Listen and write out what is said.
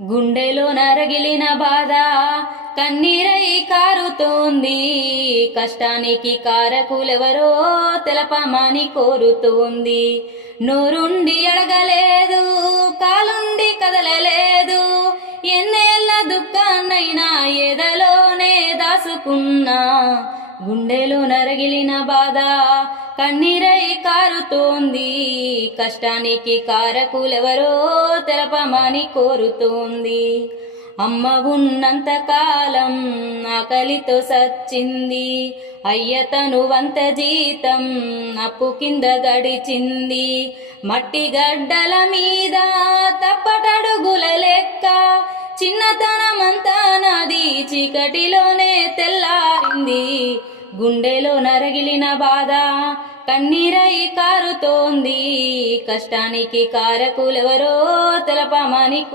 గుండెలో నరగిలిన బాధ కన్నీరై కారుతోంది. కష్టానికి కారకులెవరో తెలపమని కోరుతోంది. నోరుండి అడగలేదు, కాలుండి కదలలేదు. ఎన్నేళ్ల దుఃఖాన్నైనా ఎదలోనే దాసుకున్నా. గుండెలో నరగిలిన బాధ కన్నీరై కారుతోంది. కష్టానికి కారకులెవరో తెలపమని కోరుతోంది. అమ్మ ఉన్నంత కాలం ఆకలితో సచ్చింది. అయ్యతను వంత జీతం అప్పు కింద గడిచింది. మట్టి గడ్డల మీద తప్పటడుగుల లెక్క చిన్నతనమంతా నాది చీకటిలోనే తెల్లారింది. గుండెలో నరగిలిన బాధ కన్నీరై కారుతోంది. కష్టానికి కారకులెవరో తెలపమని